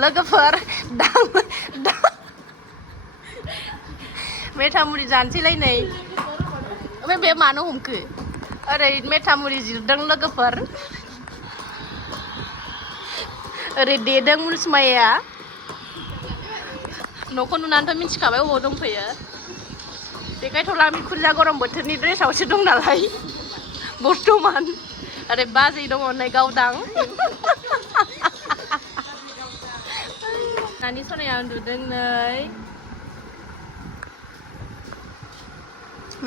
लोगोफोर मेथामुरि जानोसैलाय नै ओमफ्राय बे मानो हमखो ओरै मेथामुरि जिरदों लोगोफोर ओरै देदों मुनुसमाया न'खौ नुनानैथ' मिथिखाबाय अबाव दंफैयो देखायथ'ला मिखुनजा गरम बोथोरनि ड्रेसावसो दं नालाय बर्थमान ओरै बाजै दङ नै गावदां नानि सनाया उन्दुदों नै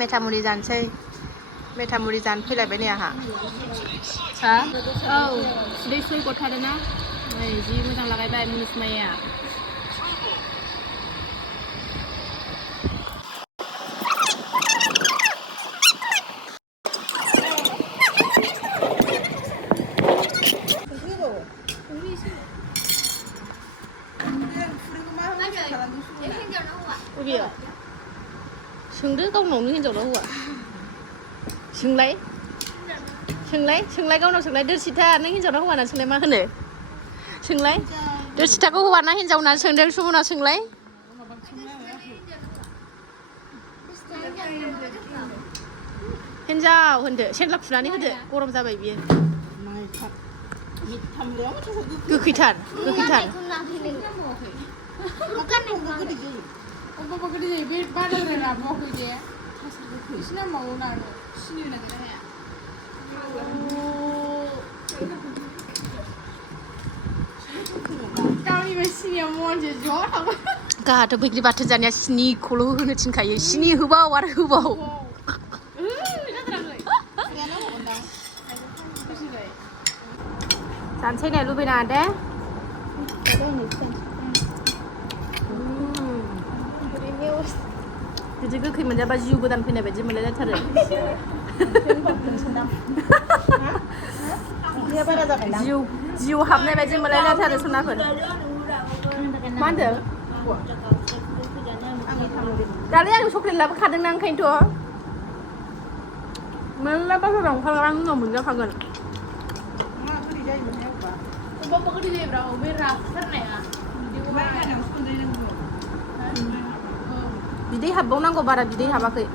मेथामुरि जानोसै मेथामुरि जानो फैलायबाय नै आंहा हा औ दै सय गथारो ना नै जि मोजां लागायबाय मुनुसमाया अबेयो सोंदो गावनावनो हिन्जावनाव हौवा सोंलाय गावनाव सोंलाय दोरसिथा नों हिन्जावना हौवा होननानै सोंलाय मा होनो सोंलाय दोरसिथाखौ हौवा ना हिन्जाव होननानै सोंदों सुमना सोंलाय हिन्जाव होनदो सेन्देल खुनानै होदो गरम जाबाय बियो गोखैथार Opa gede jadi bed badan rena bawa dia. Isna mau nado sini nak ya. Kami masih ni mau jadi apa? Gak ada begini batas jadinya sini kalau hendak cingkai sini hubau war hubau. Santai ni lu benar ada? Jadi gue kira menjadi baju gue dan pindah baju mulai dah terus. Jiu habnya baju mulai dah terus kenapa? Mana? Kali yang coklat lah kadang nang kain tu. Mana pas orang orang ngomong dia kangen. Bapak kerja di berapa? Berapa ni ah? Bidai habang nang ko bara bidai habakai.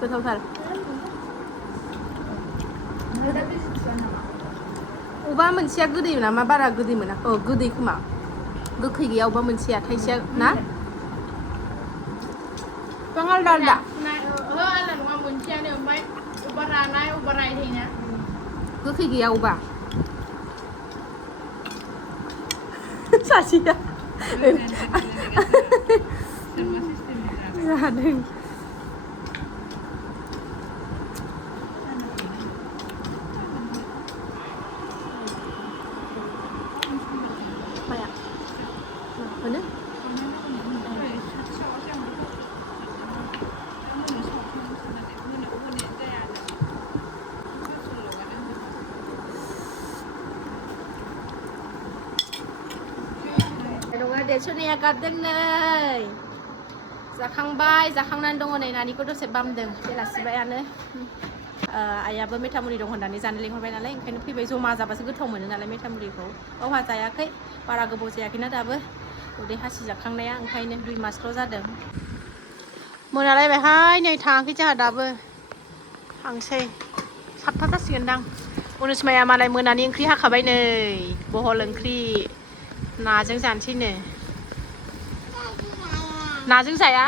Betul. Uba moनसेया गोदै नामा बारा गोदै मोना गोदै खोमा गोखै गैया उबा मोनसेया थाइसेया ना बाङाल दालदा गोखै गैया उबा सासेया जादों mana Sonia garden नै जाखांनानै दङ नै नानिखौ दसे बामदों बेलासिबायानो आइयाबो मेथामुरि दं होननानै जानो लेंहरबाय नालाय ओंखायनो फैबाय जमा जाबासो गोथाव मोनो नालाय मेथामुरिखौ गावहा जायाखै बारा गोबाव जायाखैना दाबो उदै हासि जाखांनाया ओंखायनो 2 मासल' जादों मोनालायबायहाय नै थाङाखै जोंहा दाबो थांसै 7था जासिगोनदां अनुस्माया मालाय मोनानि ओंख्रि हाखाबाय नै बहल ओंख्रि नाजों जानोसैनो नाजों जाया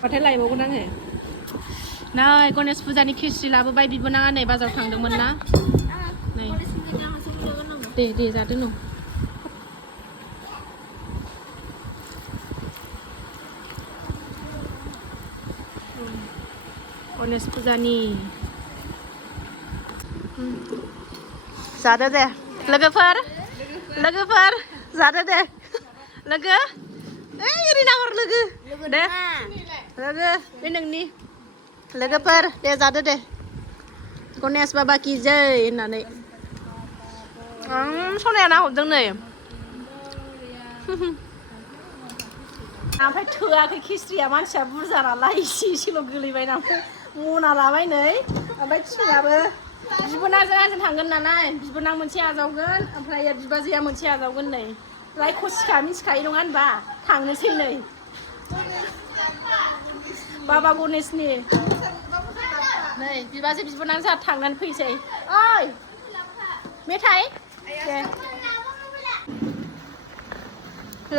हाथाय लायबावगोन आङो नै गणेश फुजानि खिस्रि लाबोबाय बिबोनाङा नै बाजाराव थांदोंमोन ना नै दे जादो न गणेश फुजानि जादो दे लोगोफोर जादो दे लोगो ओरै नाहर लोगो दे लोगो बे नोंनि लोगोफोर दे जादो दे गणेश बाबा की जय होननानै सनाया ना हमदों नै ओमफ्राय थोआखै खिस्रिया मानसिया बुरजा नालाय इसे इसेल' गोलैबाय ना मना लाबाय नै ओमफ्राय थिङाबो बिबोनांजों आंजों थांगोन नालाय बिबोनां मोनसे आजावगोन ओमफ्राय बिबाजैया मोनसे आजावगोन नै रायख'सिखा मिथिखायो नङा होनबा थांनोसै नै बाबा गणेशनि नै बिबाजै बिबोनां जोंहा थांनानै फैसै ओइ मेथाइ दे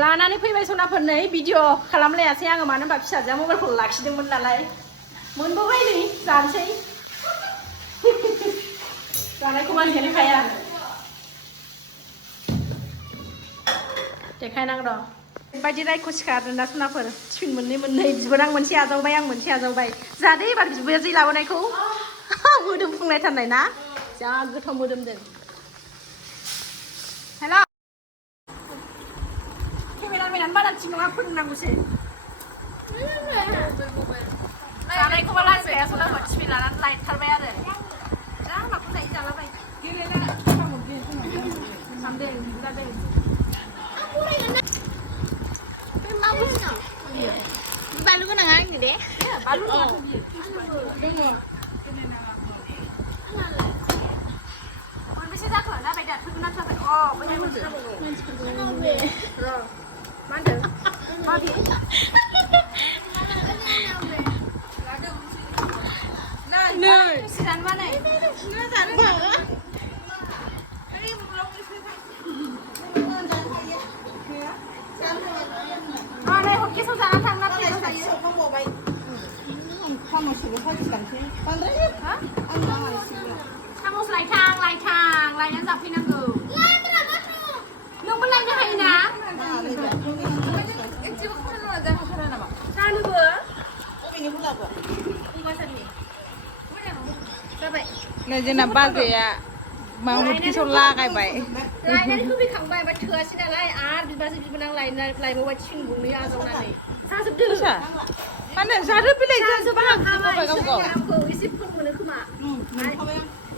लानानै फैबाय सनाफोर नै भिडिअ खालामलायासै आङो मानो होनबा फिसाजोआ मबाइलखौ लाखिदोंमोन नालाय मोनबोबाय नै जानोसै जानायखौ मानसियानो खाया देखायनां र' बायदि रायख'सिखा आरोना सनाफोर टिफिन मोननै बिबोनां मोनसे आजावबाय आं मोनसे आजावबाय जादो एबार बिबोजै लाबोनायखौ मोदोमफुंलायथारनाय ना जा गोथाव मोदोमदों हेल' केमेरामेनानो बारा थिग नङा फोरोंनांगौसो जानायखौबा लाजिखाया सनाफोर टिफिन लानानै लायथारबाय आरो जा माखौ जायो जालाबाय सामदों जादों बानलु गोनाङा आंनि दे बानलु दङ मोनबेसे जाखो जाबाय दा थोगोन ना थोआखै बैहाय मोनसे जाबावगौ र' मा होनदों माबे नै जानोबा नै नै हटकेसआव जाना थांना प्लेटआव जायो सामस लायनानै जाफैनांगौ नोंबो लायनो हायोना जानोबो जाबाय नै जोंना बाजैया हटकेसआव लागायबाय लायनानै होफैखांबाय ओमफ्राय थोआसै नालाय आरो बिबाजै बिबोनां लायबावबाय टिफिन गंनै आजावनानै जाजोबदो मानो जादो बिलाइ एसे खम मोनो खोमा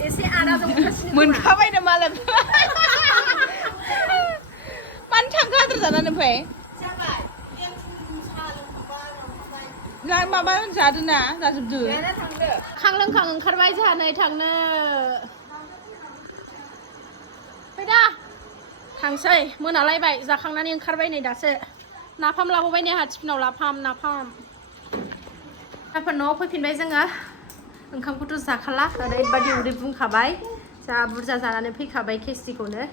एसे आदाजों मोनखाबायनो मालाय मानो थांखो आद्रा जानानै ओमफ्राय माबा जादो ना जाजोबदो खांलोंखां ओंखारबाय जोंहा नै थांनो फैदा थांसै मोनालायबाय जाखांनानै ओंखारबाय नै दासो नाफाम लाबोबाय ने आंहा टिफिनाव नाफाम न'आव फैफिनबाय जोङो ओंखामखौथ' जाखाला ओरैबायदि उदै बुंखाबाय जा बुरजा जानानै फैखाबाय केसिखौनो